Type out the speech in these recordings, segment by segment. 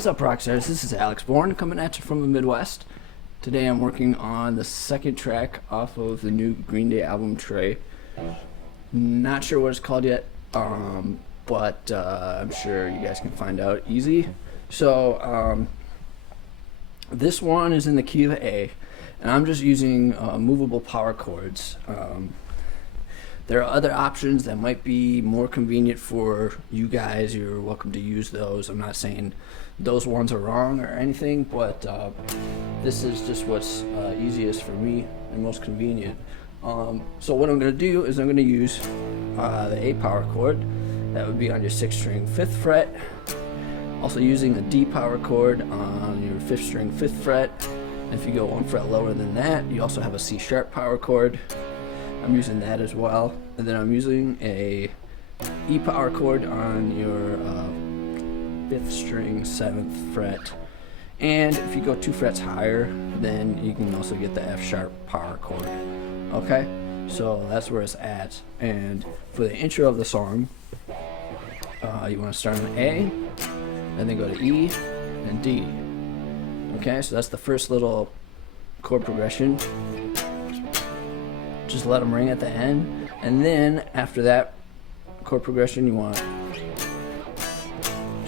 What's up, rockstars? This is Alex Bourne coming at you from the Midwest. Today I'm working on the second track off of the new Green Day album, Tre. Not sure what it's called yet, but I'm sure you guys can find out easy. So this one is in the key of A, and I'm just using movable power chords. There are other options that might be more convenient for you guys. You're welcome to use those. I'm not saying those ones are wrong or anything, but this is just what's easiest for me and most convenient. So what I'm going to do is I'm going to use the A power chord. That would be on your 6th string 5th fret. Also using the D power chord on your 5th string 5th fret. If you go 1 fret lower than that, you also have a C sharp power chord. I'm using that as well. And then I'm using a E power chord on your 5th string 7th fret. And if you go 2 frets higher, then you can also get the F sharp power chord. Okay, so that's where it's at. And for the intro of the song, you want to start on A, and then go to E and D. Okay, so that's the first little chord progression. Just let them ring at the end, and then after that chord progression you want,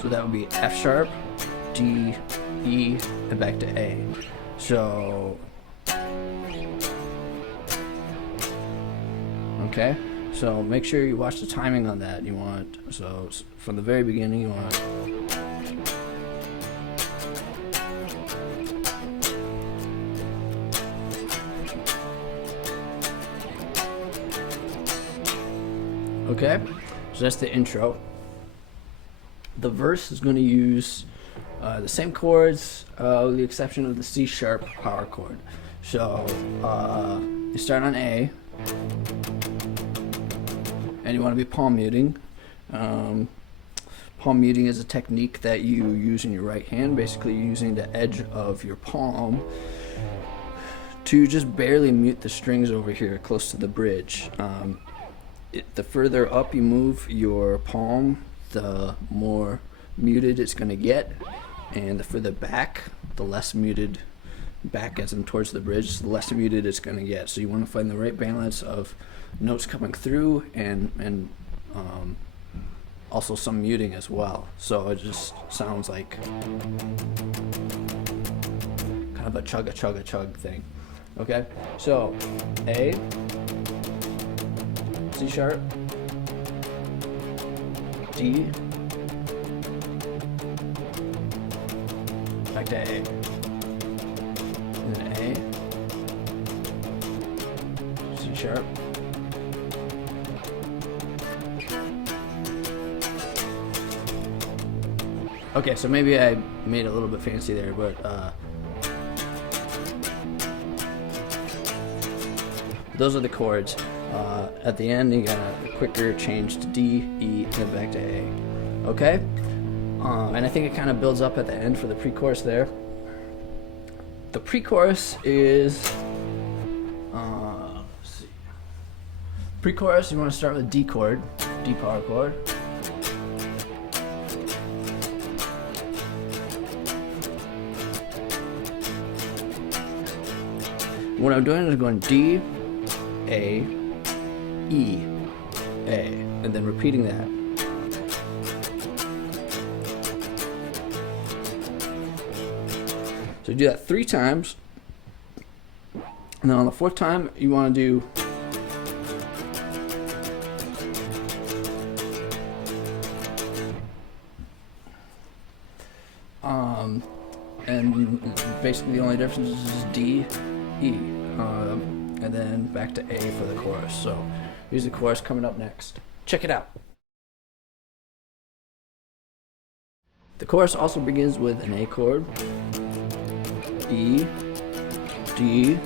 so that would be F sharp, D, E, and back to A. So okay, so make sure you watch the timing on that. You want, so from the very beginning you want okay, so that's the intro. The verse is going to use the same chords with the exception of the C sharp power chord. So you start on A, and you want to be palm muting. Palm muting is a technique that you use in your right hand, basically using the edge of your palm to just barely mute the strings over here close to the bridge. The further up you move your palm, the more muted it's going to get, and the further back, the less muted, back as in towards the bridge, the less muted it's going to get. So you want to find the right balance of notes coming through and also some muting as well. So it just sounds like kind of a chug thing. Okay, so A, C sharp, D, back to A, and then A, C sharp, okay, so maybe I made it a little bit fancy there, but those are the chords. At the end, you got a quicker change to D, E, and then back to A. Okay? And I think it kind of builds up at the end for the pre-chorus there. The pre-chorus is, let's see. Pre-chorus, you want to start with D chord, D power chord. What I'm doing is going D, A, E, A, and then repeating that. So you do that 3 times, and then on the 4th time you want to do and basically the only difference is D, E, and then back to A for the chorus. So here's the chorus coming up next. Check it out. The chorus also begins with an A chord, E, D,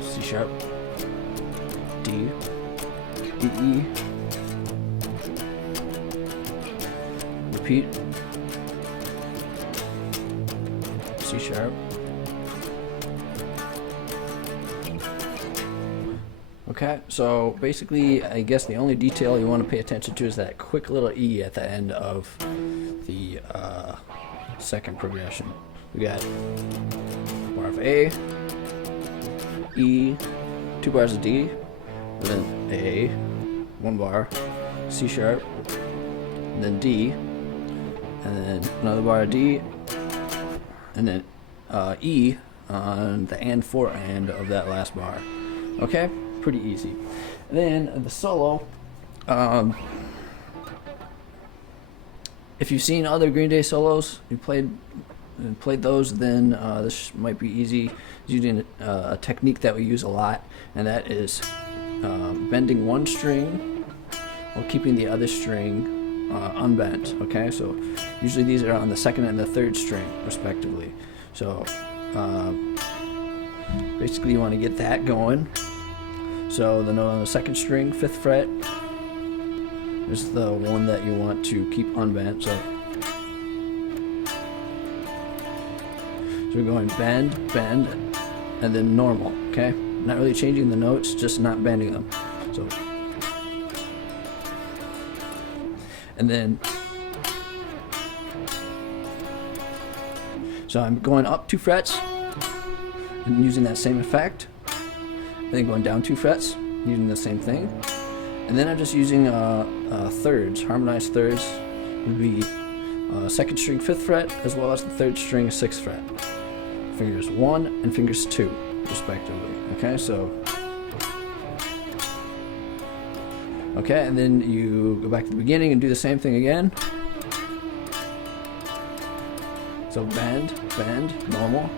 C sharp, D, E, repeat, C sharp. Okay, so basically, I guess the only detail you want to pay attention to is that quick little E at the end of the second progression. We got bar of A, E, 2 bars of D, and then A, 1 bar, C sharp, and then D, and then another bar of D, and then E on the and 4 end of that last bar. Okay, pretty easy. And then the solo, if you've seen other Green Day solos, you played those, then this might be easy. Using a technique that we use a lot, and that is bending one string while keeping the other string unbent. Okay, so usually these are on the second and the third string respectively. So basically you want to get that going. So the note on the second string, 5th fret, is the one that you want to keep unbent. So we're going bend, bend, and then normal. Okay, not really changing the notes, just not bending them. So, and then, so I'm going up 2 frets and using that same effect. Then going down 2 frets, using the same thing. And then I'm just using thirds, harmonized thirds. Would be 2nd string 5th fret, as well as the 3rd string 6th fret. Fingers 1 and fingers 2, respectively. Okay, so. Okay, and then you go back to the beginning and do the same thing again. So bend, bend, normal.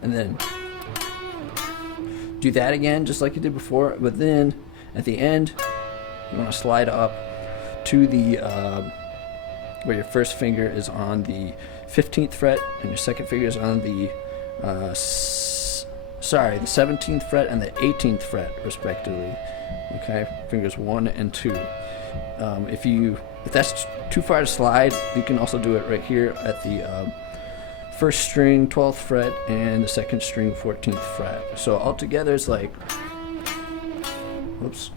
And then do that again, just like you did before, but then at the end, you want to slide up to the where your first finger is on the 15th fret and your second finger is on the the 17th fret and the 18th fret, respectively. Okay, fingers 1 and 2. If that's too far to slide, you can also do it right here at the 1st string 12th fret and the 2nd string 14th fret. So altogether it's like, whoops.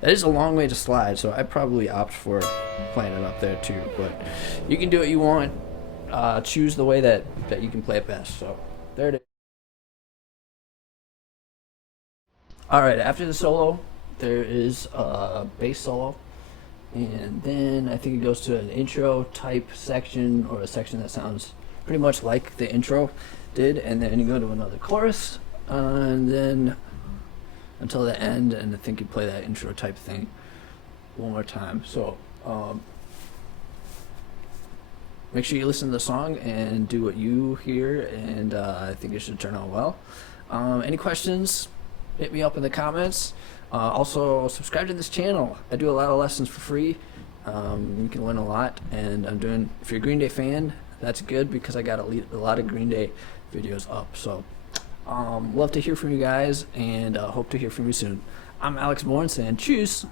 That is a long way to slide, so I'd probably opt for playing it up there too, but you can do what you want. Choose the way that you can play it best. So there it is. Alright, after the solo, there is a bass solo, and then I think it goes to an intro type section, or a section that sounds pretty much like the intro did, and then you go to another chorus, and then until the end, and I think you play that intro type thing one more time. So make sure you listen to the song and do what you hear, and I think it should turn out well. Any questions, hit me up in the comments. Also, subscribe to this channel. I do a lot of lessons for free. You can learn a lot, and if you're a Green Day fan, that's good, because I got a lot of Green Day videos up. So love to hear from you guys, and hope to hear from you soon. I'm Alex Bourne saying cheers.